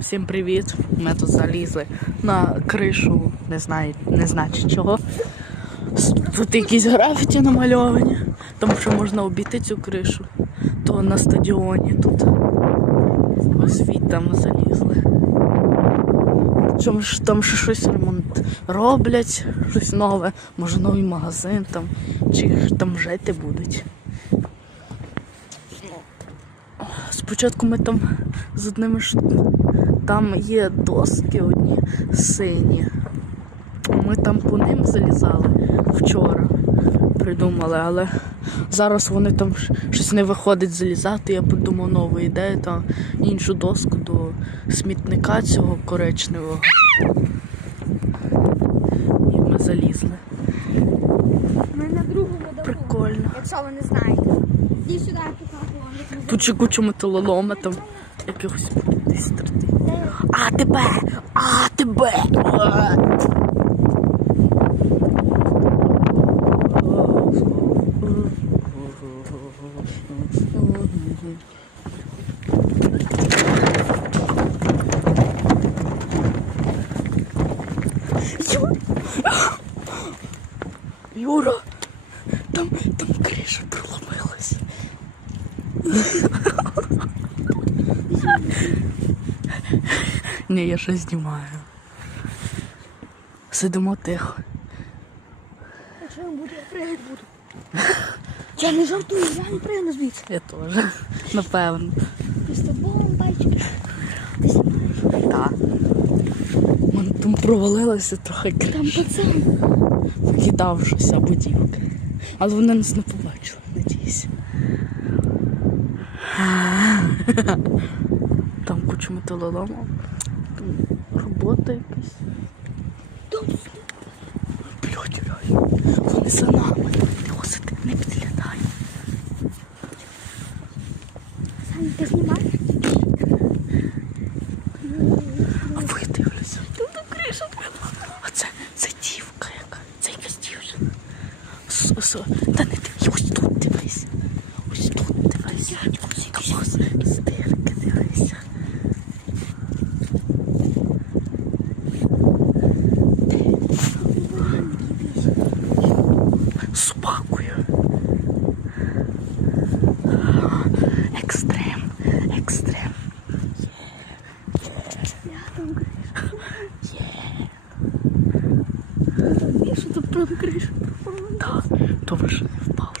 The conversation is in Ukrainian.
Всім привіт! Ми тут залізли на кришу, не знаю, не значить чого. Тут якісь графіті намальовані, тому що можна обійти цю кришу. То на стадіоні тут. Ось від там залізли. Чому ж там ще щось ремонт роблять, щось нове, може новий магазин там, чи там жити будуть. Спочатку ми там з одними ж там є доски одні сині. Ми там по ним залізали вчора. Придумали, але зараз вони там щось не виходить залізати. Я придумав нову ідею, там іншу доску до смітника цього коричневого. І ми залізли. Ми на другому даху. Прикольно. Якщо ви не знаєте. Іди сюди, я покажу Тут ще кучу металолома там якихось десь. А тебе! А тебе! Юра, там, там криша проломилась. Ні, я ще знімаю. Сидимо тихо. Якщо я буду, я пригати буду. Я не жартую, я не пригну звідси. Я теж. Напевно. Ти з тобою бачиш. Ти знімаєш. Так. Мене там провалилося трохи Там криша. пацан. Викидавшися будівки. Але вони нас не побачили, надіюся. Металолому. Там робота якась. Там Блядь. Вони за нами. Сиди, не підглядай. Саня, ти знімаєш? Видивлюся. Там криша. А це, це дівка яка. Це якась дівчина. Та не ти, ось тут дивись. Ось тут дивись. Ось з дирки дивися. З собакою. Екстрем. Екстрем. Я там кришу. Є. Що тут прям криша? Так, то вже не впав.